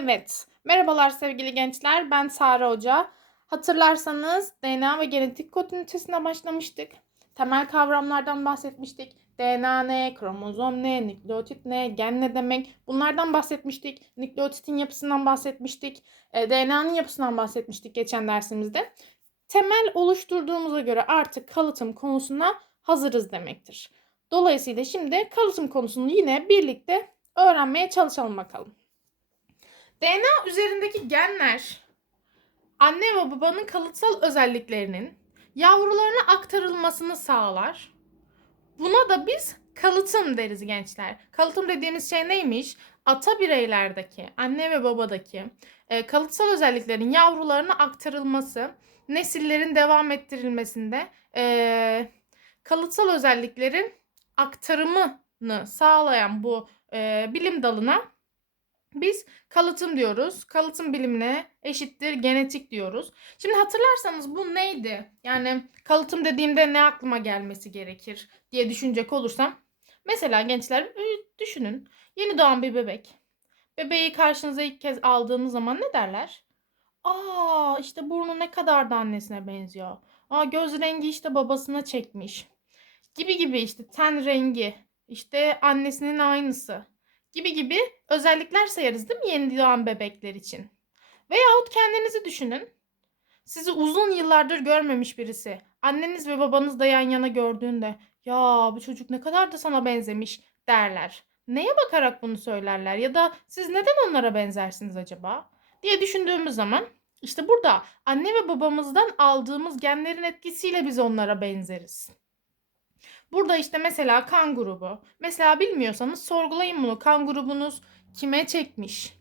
Evet. Merhabalar sevgili gençler. Ben Sare Hoca. Hatırlarsanız DNA ve genetik kod ünitesine başlamıştık. Temel kavramlardan bahsetmiştik. DNA ne, kromozom ne, nükleotit ne, gen ne demek bunlardan bahsetmiştik. Nükleotitin yapısından bahsetmiştik. E, DNA'nın yapısından bahsetmiştik geçen dersimizde. Temel oluşturduğumuza göre artık kalıtım konusuna hazırız demektir. Dolayısıyla şimdi kalıtım konusunu yine birlikte öğrenmeye çalışalım bakalım. DNA üzerindeki genler anne ve babanın kalıtsal özelliklerinin yavrularına aktarılmasını sağlar. Buna da biz kalıtım deriz gençler. Kalıtım dediğimiz şey neymiş? Ata bireylerdeki, anne ve babadaki e, kalıtsal özelliklerin yavrularına aktarılması, nesillerin devam ettirilmesinde e, kalıtsal özelliklerin aktarımını sağlayan bu e, bilim dalına biz kalıtım diyoruz. Kalıtım bilimine eşittir genetik diyoruz. Şimdi hatırlarsanız bu neydi? Yani kalıtım dediğimde ne aklıma gelmesi gerekir diye düşünecek olursam. Mesela gençler e, düşünün. Yeni doğan bir bebek. Bebeği karşınıza ilk kez aldığınız zaman ne derler? Aa işte burnu ne kadar da annesine benziyor. Aa göz rengi işte babasına çekmiş. Gibi gibi işte ten rengi. işte annesinin aynısı gibi gibi özellikler sayarız değil mi yeni doğan bebekler için? Veyahut kendinizi düşünün. Sizi uzun yıllardır görmemiş birisi. Anneniz ve babanız da yan yana gördüğünde ya bu çocuk ne kadar da sana benzemiş derler. Neye bakarak bunu söylerler ya da siz neden onlara benzersiniz acaba diye düşündüğümüz zaman işte burada anne ve babamızdan aldığımız genlerin etkisiyle biz onlara benzeriz. Burada işte mesela kan grubu. Mesela bilmiyorsanız sorgulayın bunu. Kan grubunuz kime çekmiş?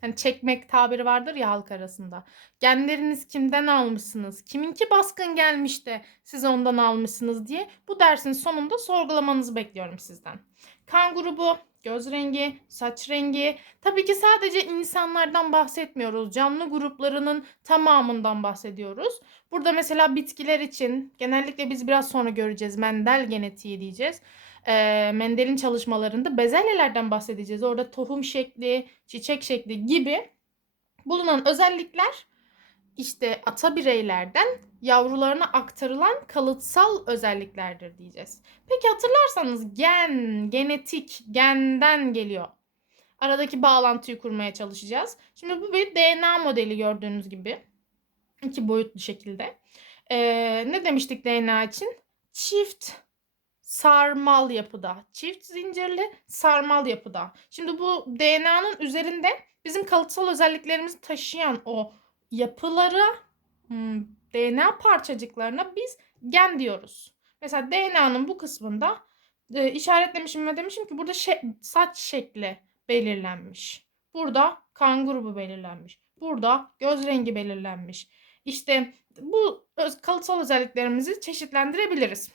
Hani çekmek tabiri vardır ya halk arasında. Genleriniz kimden almışsınız? Kiminki baskın gelmiş de siz ondan almışsınız diye bu dersin sonunda sorgulamanızı bekliyorum sizden. Kan grubu, göz rengi, saç rengi. Tabii ki sadece insanlardan bahsetmiyoruz. Canlı gruplarının tamamından bahsediyoruz. Burada mesela bitkiler için genellikle biz biraz sonra göreceğiz. Mendel genetiği diyeceğiz. E, Mendel'in çalışmalarında bezelyelerden bahsedeceğiz. Orada tohum şekli, çiçek şekli gibi bulunan özellikler işte ata bireylerden yavrularına aktarılan kalıtsal özelliklerdir diyeceğiz. Peki hatırlarsanız gen, genetik, genden geliyor. Aradaki bağlantıyı kurmaya çalışacağız. Şimdi bu bir DNA modeli gördüğünüz gibi. iki boyutlu şekilde. Ee, ne demiştik DNA için? Çift sarmal yapıda. Çift zincirli sarmal yapıda. Şimdi bu DNA'nın üzerinde bizim kalıtsal özelliklerimizi taşıyan o yapılara hmm, DNA parçacıklarına biz gen diyoruz. Mesela DNA'nın bu kısmında e, işaretlemişim ve demişim ki burada şe saç şekli belirlenmiş. Burada kan grubu belirlenmiş. Burada göz rengi belirlenmiş. İşte bu öz, kalıtsal özelliklerimizi çeşitlendirebiliriz.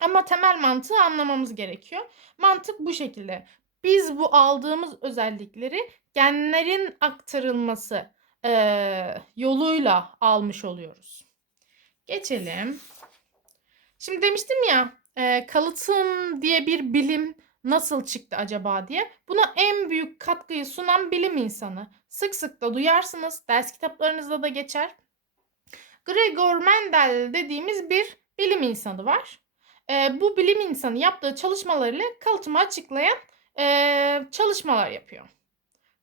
Ama temel mantığı anlamamız gerekiyor. Mantık bu şekilde. Biz bu aldığımız özellikleri genlerin aktarılması e, yoluyla almış oluyoruz. Geçelim. Şimdi demiştim ya e, kalıtım diye bir bilim nasıl çıktı acaba diye. Buna en büyük katkıyı sunan bilim insanı. Sık sık da duyarsınız. Ders kitaplarınızda da geçer. Gregor Mendel dediğimiz bir bilim insanı var. E, bu bilim insanı yaptığı çalışmalarıyla kalıtımı açıklayan e, çalışmalar yapıyor.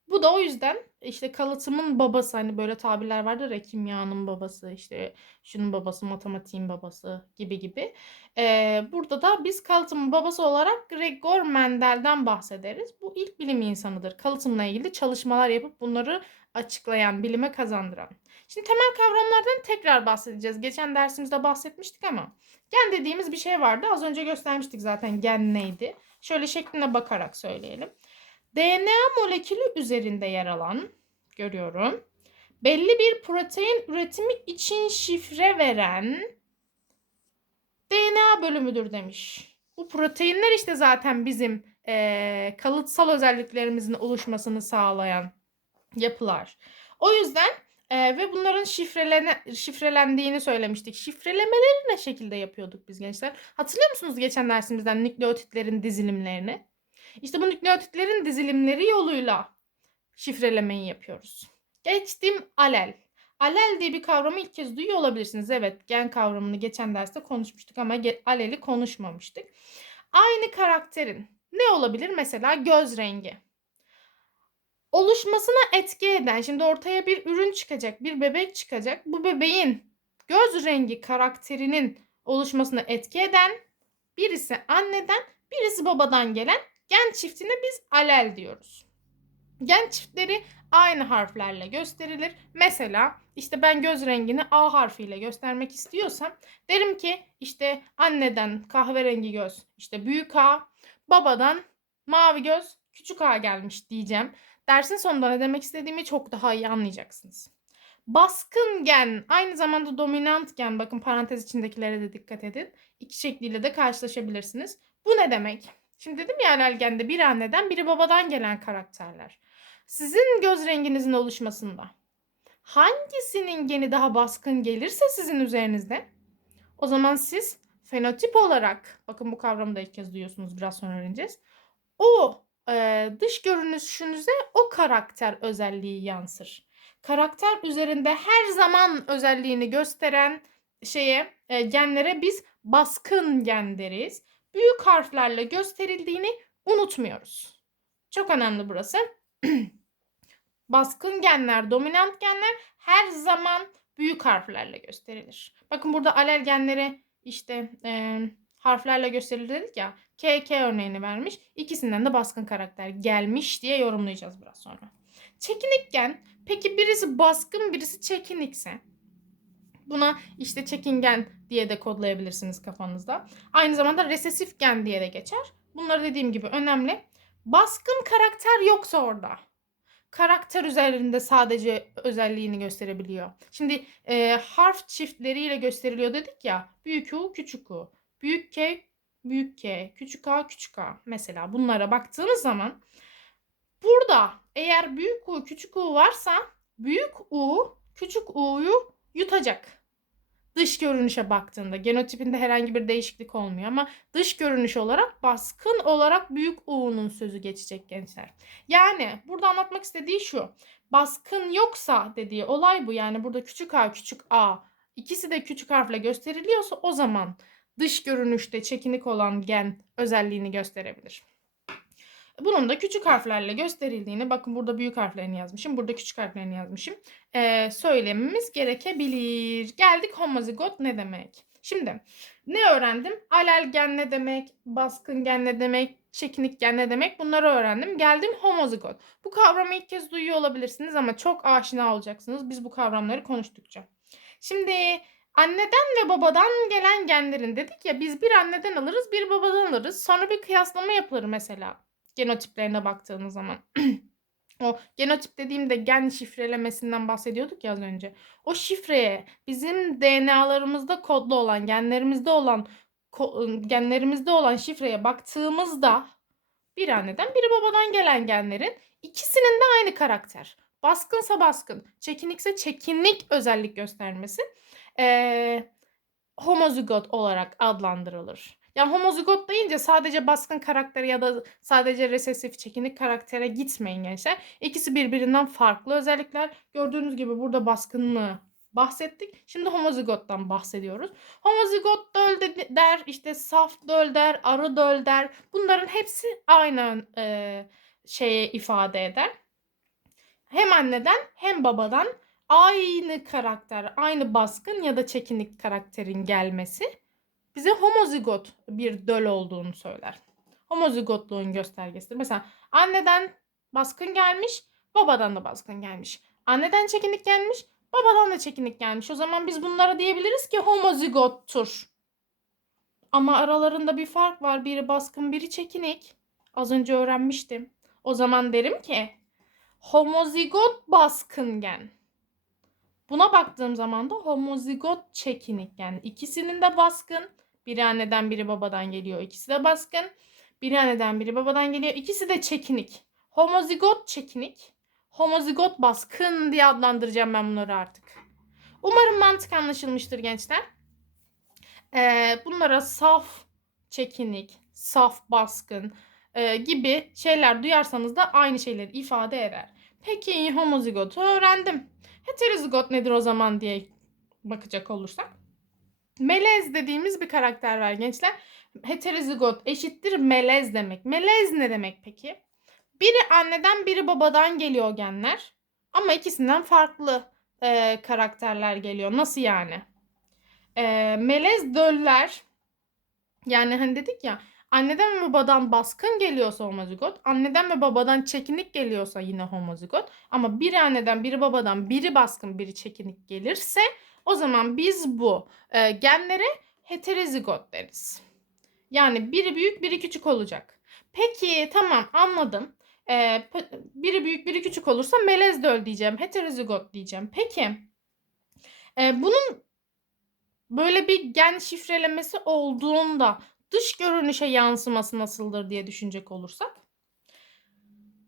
Bu da o yüzden işte kalıtımın babası hani böyle tabirler vardır ya kimyanın babası işte şunun babası matematiğin babası gibi gibi. Ee, burada da biz kalıtımın babası olarak Gregor Mendel'den bahsederiz. Bu ilk bilim insanıdır. Kalıtımla ilgili çalışmalar yapıp bunları açıklayan, bilime kazandıran. Şimdi temel kavramlardan tekrar bahsedeceğiz. Geçen dersimizde bahsetmiştik ama gen dediğimiz bir şey vardı. Az önce göstermiştik zaten gen neydi. Şöyle şekline bakarak söyleyelim. DNA molekülü üzerinde yer alan görüyorum. Belli bir protein üretimi için şifre veren DNA bölümüdür demiş. Bu proteinler işte zaten bizim e, kalıtsal özelliklerimizin oluşmasını sağlayan yapılar. O yüzden e, ve bunların şifrelene, şifrelendiğini söylemiştik. Şifrelemeleri ne şekilde yapıyorduk biz gençler? Hatırlıyor musunuz geçen dersimizden nükleotitlerin dizilimlerini? İşte bu nükleotitlerin dizilimleri yoluyla şifrelemeyi yapıyoruz. Geçtim alel. Alel diye bir kavramı ilk kez duyuyor olabilirsiniz. Evet gen kavramını geçen derste konuşmuştuk ama aleli konuşmamıştık. Aynı karakterin ne olabilir? Mesela göz rengi. Oluşmasına etki eden, şimdi ortaya bir ürün çıkacak, bir bebek çıkacak. Bu bebeğin göz rengi karakterinin oluşmasına etki eden birisi anneden, birisi babadan gelen gen çiftine biz alel diyoruz. Gen çiftleri aynı harflerle gösterilir. Mesela işte ben göz rengini A harfiyle göstermek istiyorsam derim ki işte anneden kahverengi göz işte büyük A, babadan mavi göz küçük A gelmiş diyeceğim. Dersin sonunda ne demek istediğimi çok daha iyi anlayacaksınız. Baskın gen aynı zamanda dominant gen bakın parantez içindekilere de dikkat edin. İki şekliyle de karşılaşabilirsiniz. Bu ne demek? Şimdi dedim ya alelgende bir anneden biri babadan gelen karakterler. Sizin göz renginizin oluşmasında hangisinin geni daha baskın gelirse sizin üzerinizde o zaman siz fenotip olarak bakın bu kavramı da ilk kez duyuyorsunuz biraz sonra öğreneceğiz. O e, dış görünüşünüze o karakter özelliği yansır. Karakter üzerinde her zaman özelliğini gösteren şeye e, genlere biz baskın gen deriz. Büyük harflerle gösterildiğini unutmuyoruz. Çok önemli burası. baskın genler, dominant genler her zaman büyük harflerle gösterilir. Bakın burada alel genleri işte e, harflerle gösterilir dedik ya. KK örneğini vermiş. İkisinden de baskın karakter gelmiş diye yorumlayacağız biraz sonra. Çekinik gen. Peki birisi baskın birisi çekinikse Buna işte çekingen diye de kodlayabilirsiniz kafanızda. Aynı zamanda resesif gen diye de geçer. Bunlar dediğim gibi önemli. Baskın karakter yoksa orada. Karakter üzerinde sadece özelliğini gösterebiliyor. Şimdi e, harf çiftleriyle gösteriliyor dedik ya. Büyük U, küçük U. Büyük K, büyük K, küçük A, küçük A. Mesela bunlara baktığınız zaman burada eğer büyük U, küçük U varsa büyük U, küçük U'yu yutacak. Dış görünüşe baktığında genotipinde herhangi bir değişiklik olmuyor ama dış görünüş olarak baskın olarak büyük U'nun sözü geçecek gençler. Yani burada anlatmak istediği şu. Baskın yoksa dediği olay bu. Yani burada küçük A, küçük A ikisi de küçük harfle gösteriliyorsa o zaman dış görünüşte çekinik olan gen özelliğini gösterebilir. Bunun da küçük harflerle gösterildiğini, bakın burada büyük harflerini yazmışım, burada küçük harflerini yazmışım, ee, söylememiz gerekebilir. Geldik homozigot ne demek? Şimdi ne öğrendim? Alel gen ne demek? Baskın gen ne demek? Çekinik gen ne demek? Bunları öğrendim. Geldim homozigot. Bu kavramı ilk kez duyuyor olabilirsiniz ama çok aşina olacaksınız biz bu kavramları konuştukça. Şimdi anneden ve babadan gelen genlerin dedik ya biz bir anneden alırız bir babadan alırız. Sonra bir kıyaslama yapılır mesela genotiplerine baktığınız zaman. o genotip dediğimde gen şifrelemesinden bahsediyorduk ya az önce. O şifreye bizim DNA'larımızda kodlu olan, genlerimizde olan genlerimizde olan şifreye baktığımızda bir anneden biri babadan gelen genlerin ikisinin de aynı karakter. Baskınsa baskın, çekinikse çekinlik özellik göstermesi ee, homozigot olarak adlandırılır. Yani homozigot deyince sadece baskın karaktere ya da sadece resesif çekinik karaktere gitmeyin gençler. İkisi birbirinden farklı özellikler. Gördüğünüz gibi burada baskınlığı bahsettik. Şimdi homozigottan bahsediyoruz. Homozigot döl der, işte saf döl der, arı döl der. Bunların hepsi aynı e, şeye ifade eder. Hem anneden hem babadan aynı karakter, aynı baskın ya da çekinik karakterin gelmesi bize homozigot bir döl olduğunu söyler. Homozigotluğun göstergesidir. Mesela anneden baskın gelmiş, babadan da baskın gelmiş. Anneden çekinik gelmiş, babadan da çekinik gelmiş. O zaman biz bunlara diyebiliriz ki homozigottur. Ama aralarında bir fark var. Biri baskın, biri çekinik. Az önce öğrenmiştim. O zaman derim ki homozigot baskın gen. Buna baktığım zaman da homozigot çekinik yani ikisinin de baskın biri anneden biri babadan geliyor. İkisi de baskın. Biri anneden biri babadan geliyor. İkisi de çekinik. Homozigot çekinik. Homozigot baskın diye adlandıracağım ben bunları artık. Umarım mantık anlaşılmıştır gençler. Ee, bunlara saf çekinik, saf baskın e, gibi şeyler duyarsanız da aynı şeyleri ifade eder. Peki homozigotu öğrendim. Heterozigot nedir o zaman diye bakacak olursak. Melez dediğimiz bir karakter var gençler. Heterozigot eşittir melez demek. Melez ne demek peki? Biri anneden biri babadan geliyor genler. Ama ikisinden farklı e, karakterler geliyor. Nasıl yani? E, melez döller yani hani dedik ya anneden ve babadan baskın geliyorsa homozigot, anneden ve babadan çekinik geliyorsa yine homozigot. Ama biri anneden, biri babadan, biri baskın, biri çekinik gelirse o zaman biz bu e, genlere heterozigot deriz. Yani biri büyük, biri küçük olacak. Peki tamam anladım. E, biri büyük, biri küçük olursa melez döl diyeceğim, heterozigot diyeceğim. Peki e, bunun böyle bir gen şifrelemesi olduğunda dış görünüşe yansıması nasıldır diye düşünecek olursak.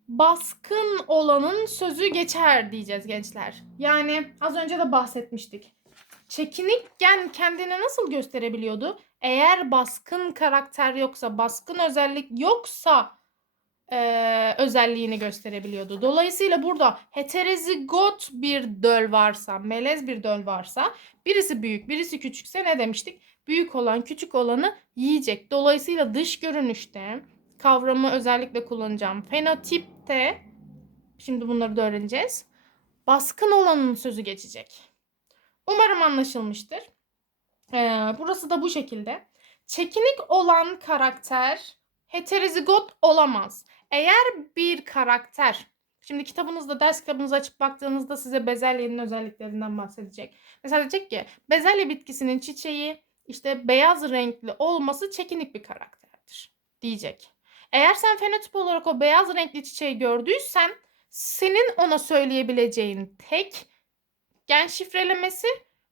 Baskın olanın sözü geçer diyeceğiz gençler. Yani az önce de bahsetmiştik. Çekinik gen kendini nasıl gösterebiliyordu? Eğer baskın karakter yoksa, baskın özellik yoksa e, özelliğini gösterebiliyordu. Dolayısıyla burada heterozigot bir döl varsa, melez bir döl varsa birisi büyük, birisi küçükse ne demiştik? Büyük olan küçük olanı yiyecek. Dolayısıyla dış görünüşte kavramı özellikle kullanacağım. Fenotipte şimdi bunları da öğreneceğiz. Baskın olanın sözü geçecek. Umarım anlaşılmıştır. Ee, burası da bu şekilde. Çekinik olan karakter heterozigot olamaz. Eğer bir karakter Şimdi kitabınızda ders kitabınızı açıp baktığınızda size bezelyenin özelliklerinden bahsedecek. Mesela diyecek ki bezelye bitkisinin çiçeği işte beyaz renkli olması çekinik bir karakterdir diyecek. Eğer sen fenotip olarak o beyaz renkli çiçeği gördüysen senin ona söyleyebileceğin tek gen şifrelemesi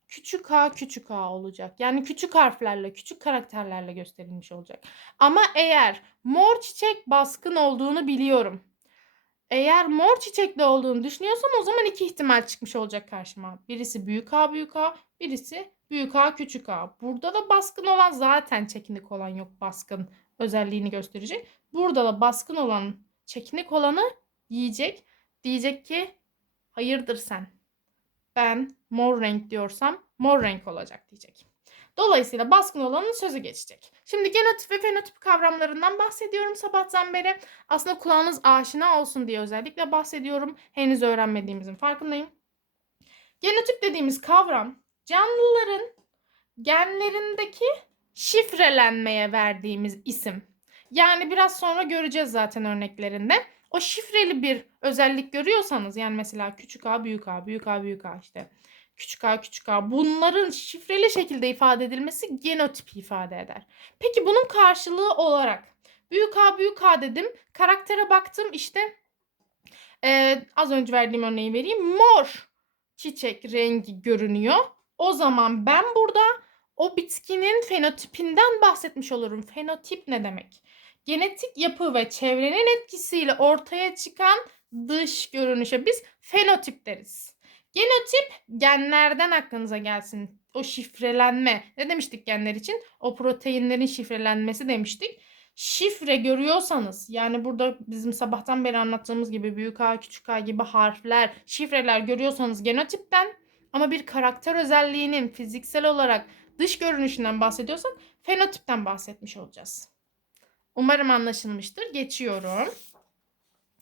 küçük a küçük a olacak. Yani küçük harflerle, küçük karakterlerle gösterilmiş olacak. Ama eğer mor çiçek baskın olduğunu biliyorum. Eğer mor çiçekli olduğunu düşünüyorsam o zaman iki ihtimal çıkmış olacak karşıma. Birisi büyük A büyük A, birisi büyük A küçük A. Burada da baskın olan zaten çekinik olan yok baskın özelliğini gösterecek. Burada da baskın olan çekinik olanı yiyecek. Diyecek ki hayırdır sen. Ben mor renk diyorsam mor renk olacak diyecek. Dolayısıyla baskın olanın sözü geçecek. Şimdi genotip ve fenotip kavramlarından bahsediyorum sabahtan beri. Aslında kulağınız aşina olsun diye özellikle bahsediyorum. Henüz öğrenmediğimizin farkındayım. Genotip dediğimiz kavram canlıların genlerindeki şifrelenmeye verdiğimiz isim. Yani biraz sonra göreceğiz zaten örneklerinde. O şifreli bir özellik görüyorsanız yani mesela küçük a büyük a büyük a büyük a işte küçük a küçük a bunların şifreli şekilde ifade edilmesi genotipi ifade eder. Peki bunun karşılığı olarak büyük a büyük a dedim karaktere baktım işte e, az önce verdiğim örneği vereyim mor çiçek rengi görünüyor. O zaman ben burada o bitkinin fenotipinden bahsetmiş olurum. Fenotip ne demek? Genetik yapı ve çevrenin etkisiyle ortaya çıkan dış görünüşe biz fenotip deriz. Genotip genlerden aklınıza gelsin. O şifrelenme. Ne demiştik genler için? O proteinlerin şifrelenmesi demiştik. Şifre görüyorsanız yani burada bizim sabahtan beri anlattığımız gibi büyük A, küçük A gibi harfler, şifreler görüyorsanız genotipten ama bir karakter özelliğinin fiziksel olarak dış görünüşünden bahsediyorsak fenotipten bahsetmiş olacağız. Umarım anlaşılmıştır. Geçiyorum.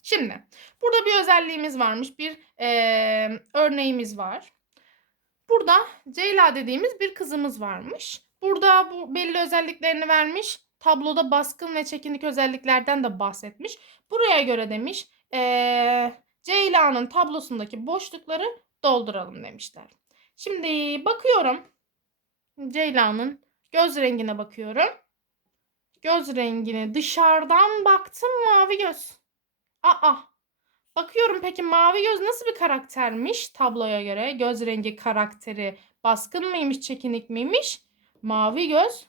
Şimdi burada bir özelliğimiz varmış. Bir e, örneğimiz var. Burada Ceyla dediğimiz bir kızımız varmış. Burada bu belli özelliklerini vermiş. Tabloda baskın ve çekinik özelliklerden de bahsetmiş. Buraya göre demiş e, Ceyla'nın tablosundaki boşlukları dolduralım demişler. Şimdi bakıyorum. Ceyla'nın göz rengine bakıyorum. Göz rengine dışarıdan baktım mavi göz. Aa. Bakıyorum peki mavi göz nasıl bir karaktermiş tabloya göre? Göz rengi karakteri baskın mıymış, çekinik miymiş? Mavi göz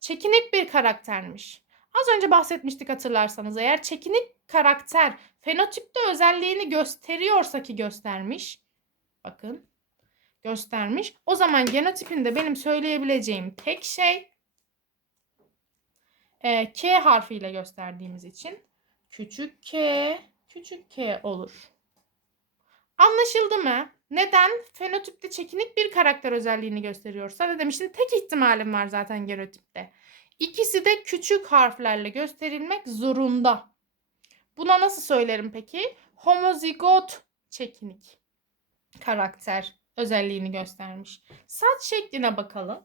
çekinik bir karaktermiş. Az önce bahsetmiştik hatırlarsanız eğer çekinik karakter fenotipte özelliğini gösteriyorsa ki göstermiş. Bakın göstermiş. O zaman genotipinde benim söyleyebileceğim tek şey e, K harfiyle gösterdiğimiz için küçük k küçük k olur. Anlaşıldı mı? Neden? Fenotipte çekinik bir karakter özelliğini gösteriyor. Sana demiştim tek ihtimalim var zaten genotipte. İkisi de küçük harflerle gösterilmek zorunda. Buna nasıl söylerim peki? Homozigot çekinik karakter özelliğini göstermiş. Saç şekline bakalım.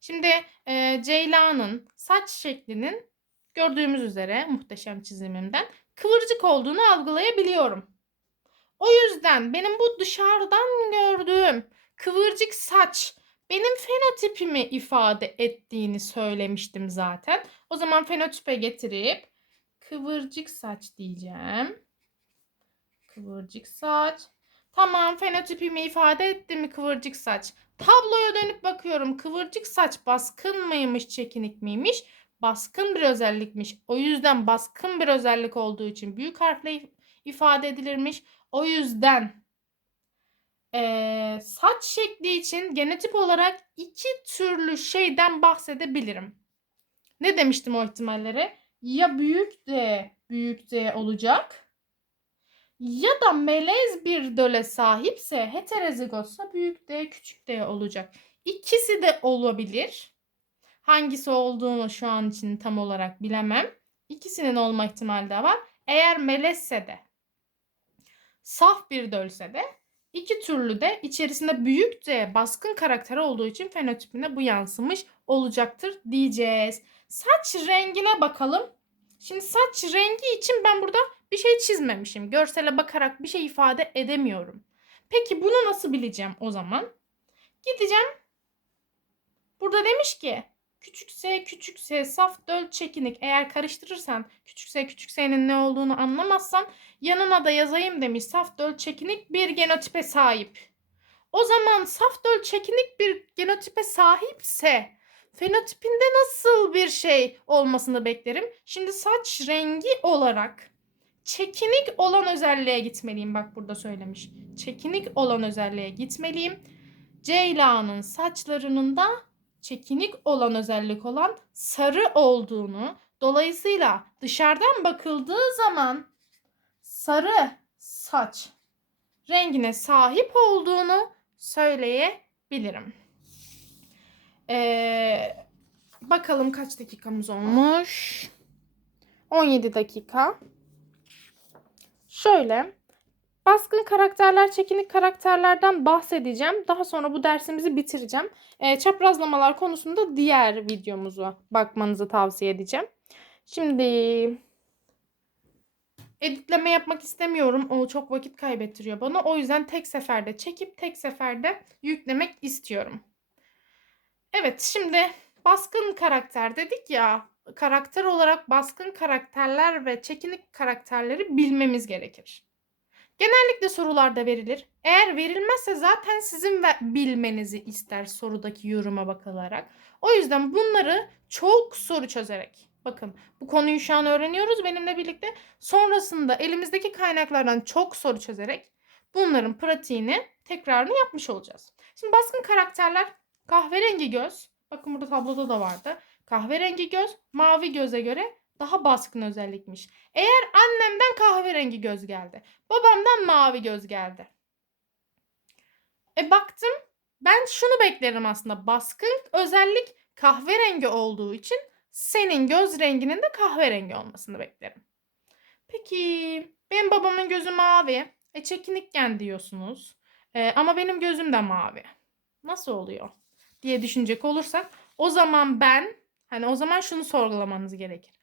Şimdi e, Ceyla'nın saç şeklinin gördüğümüz üzere muhteşem çizimimden kıvırcık olduğunu algılayabiliyorum. O yüzden benim bu dışarıdan gördüğüm kıvırcık saç benim fenotipimi ifade ettiğini söylemiştim zaten. O zaman fenotipe getirip kıvırcık saç diyeceğim. Kıvırcık saç. Tamam fenotipimi ifade etti mi kıvırcık saç? Tabloya dönüp bakıyorum. Kıvırcık saç baskın mıymış, çekinik miymiş? Baskın bir özellikmiş. O yüzden baskın bir özellik olduğu için büyük harfle ifade edilirmiş. O yüzden ee, saç şekli için genotip olarak iki türlü şeyden bahsedebilirim. Ne demiştim o ihtimallere? Ya büyük D, büyük D olacak. Ya da melez bir döle sahipse heterozigotsa büyük D, küçük D olacak. İkisi de olabilir. Hangisi olduğunu şu an için tam olarak bilemem. İkisinin olma ihtimali de var. Eğer melezse de saf bir dölse de iki türlü de içerisinde büyük D baskın karakter olduğu için fenotipine bu yansımış olacaktır diyeceğiz. Saç rengine bakalım. Şimdi saç rengi için ben burada bir şey çizmemişim. Görsele bakarak bir şey ifade edemiyorum. Peki bunu nasıl bileceğim o zaman? Gideceğim. Burada demiş ki küçük s küçük s saf döl çekinik. Eğer karıştırırsan küçük s küçük s'nin ne olduğunu anlamazsan yanına da yazayım demiş. Saf döl çekinik bir genotipe sahip. O zaman saf döl çekinik bir genotipe sahipse fenotipinde nasıl bir şey olmasını beklerim? Şimdi saç rengi olarak çekinik olan özelliğe gitmeliyim. Bak burada söylemiş. Çekinik olan özelliğe gitmeliyim. Ceyla'nın saçlarının da çekinik olan özellik olan sarı olduğunu, dolayısıyla dışarıdan bakıldığı zaman sarı saç rengine sahip olduğunu söyleyebilirim. Ee, bakalım kaç dakikamız olmuş? 17 dakika. Şöyle baskın karakterler, çekinik karakterlerden bahsedeceğim. Daha sonra bu dersimizi bitireceğim. E, çaprazlamalar konusunda diğer videomuzu bakmanızı tavsiye edeceğim. Şimdi editleme yapmak istemiyorum. O çok vakit kaybettiriyor bana. O yüzden tek seferde çekip tek seferde yüklemek istiyorum. Evet şimdi baskın karakter dedik ya karakter olarak baskın karakterler ve çekinik karakterleri bilmemiz gerekir. Genellikle sorularda verilir. Eğer verilmezse zaten sizin bilmenizi ister sorudaki yoruma bakılarak. O yüzden bunları çok soru çözerek. Bakın bu konuyu şu an öğreniyoruz benimle birlikte. Sonrasında elimizdeki kaynaklardan çok soru çözerek bunların pratiğini tekrarını yapmış olacağız. Şimdi baskın karakterler kahverengi göz. Bakın burada tabloda da vardı. Kahverengi göz mavi göze göre daha baskın özellikmiş. Eğer annemden kahverengi göz geldi. Babamdan mavi göz geldi. E baktım ben şunu beklerim aslında. Baskın özellik kahverengi olduğu için senin göz renginin de kahverengi olmasını beklerim. Peki benim babamın gözü mavi. E çekinikken diyorsunuz. E, ama benim gözüm de mavi. Nasıl oluyor? diye düşünecek olursak o zaman ben hani o zaman şunu sorgulamanız gerekir.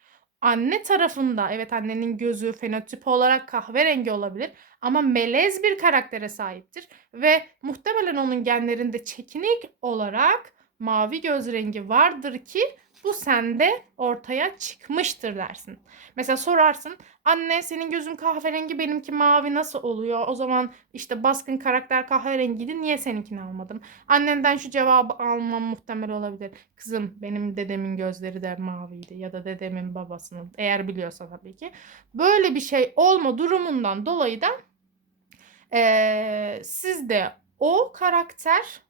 Anne tarafında evet annenin gözü fenotip olarak kahverengi olabilir ama melez bir karaktere sahiptir ve muhtemelen onun genlerinde çekinik olarak mavi göz rengi vardır ki bu sende ortaya çıkmıştır dersin. Mesela sorarsın anne senin gözün kahverengi benimki mavi nasıl oluyor? O zaman işte baskın karakter kahverengiydi niye seninkini almadım? Annenden şu cevabı almam muhtemel olabilir. Kızım benim dedemin gözleri de maviydi ya da dedemin babasının eğer biliyorsa tabii ki. Böyle bir şey olma durumundan dolayı da ee, siz de o karakter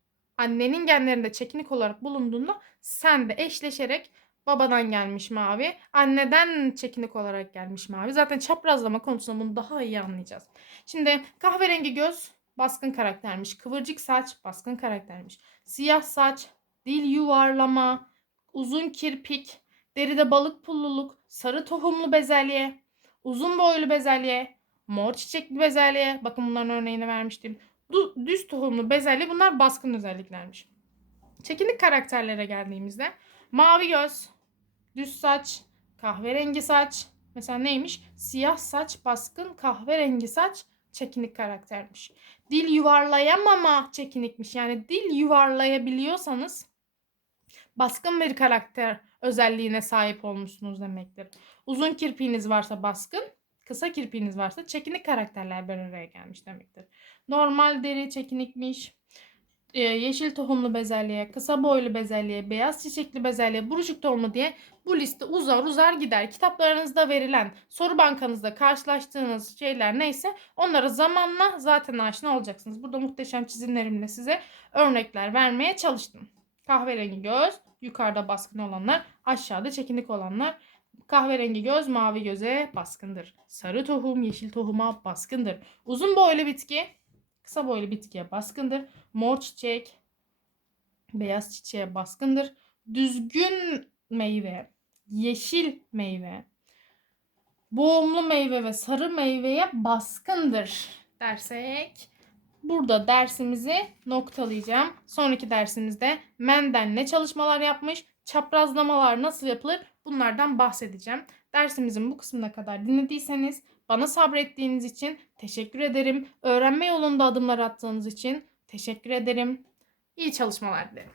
annenin genlerinde çekinik olarak bulunduğunda sen de eşleşerek Babadan gelmiş mavi. Anneden çekinik olarak gelmiş mavi. Zaten çaprazlama konusunda bunu daha iyi anlayacağız. Şimdi kahverengi göz baskın karaktermiş. Kıvırcık saç baskın karaktermiş. Siyah saç, dil yuvarlama, uzun kirpik, deride balık pulluluk, sarı tohumlu bezelye, uzun boylu bezelye, mor çiçekli bezelye. Bakın bunların örneğini vermiştim. Düz tohumlu bezelye bunlar baskın özelliklermiş. Çekinik karakterlere geldiğimizde mavi göz, düz saç, kahverengi saç. Mesela neymiş? Siyah saç, baskın, kahverengi saç, çekinik karaktermiş. Dil yuvarlayamama çekinikmiş. Yani dil yuvarlayabiliyorsanız baskın bir karakter özelliğine sahip olmuşsunuz demektir. Uzun kirpiğiniz varsa baskın, kısa kirpiğiniz varsa çekinik karakterler bir araya gelmiş demektir. Normal deri çekinikmiş. Ee, yeşil tohumlu bezelye, kısa boylu bezelye, beyaz çiçekli bezelye, buruşuk tohumlu diye bu liste uzar uzar gider. Kitaplarınızda verilen, soru bankanızda karşılaştığınız şeyler neyse onları zamanla zaten aşina olacaksınız. Burada muhteşem çizimlerimle size örnekler vermeye çalıştım. Kahverengi göz, yukarıda baskın olanlar, aşağıda çekinik olanlar. Kahverengi göz mavi göze baskındır. Sarı tohum yeşil tohuma baskındır. Uzun boylu bitki kısa boylu bitkiye baskındır. Mor çiçek beyaz çiçeğe baskındır. Düzgün meyve, yeşil meyve, boğumlu meyve ve sarı meyveye baskındır dersek burada dersimizi noktalayacağım. Sonraki dersimizde Menden ne çalışmalar yapmış, çaprazlamalar nasıl yapılır bunlardan bahsedeceğim. Dersimizin bu kısmına kadar dinlediyseniz bana sabrettiğiniz için teşekkür ederim. Öğrenme yolunda adımlar attığınız için teşekkür ederim. İyi çalışmalar dilerim.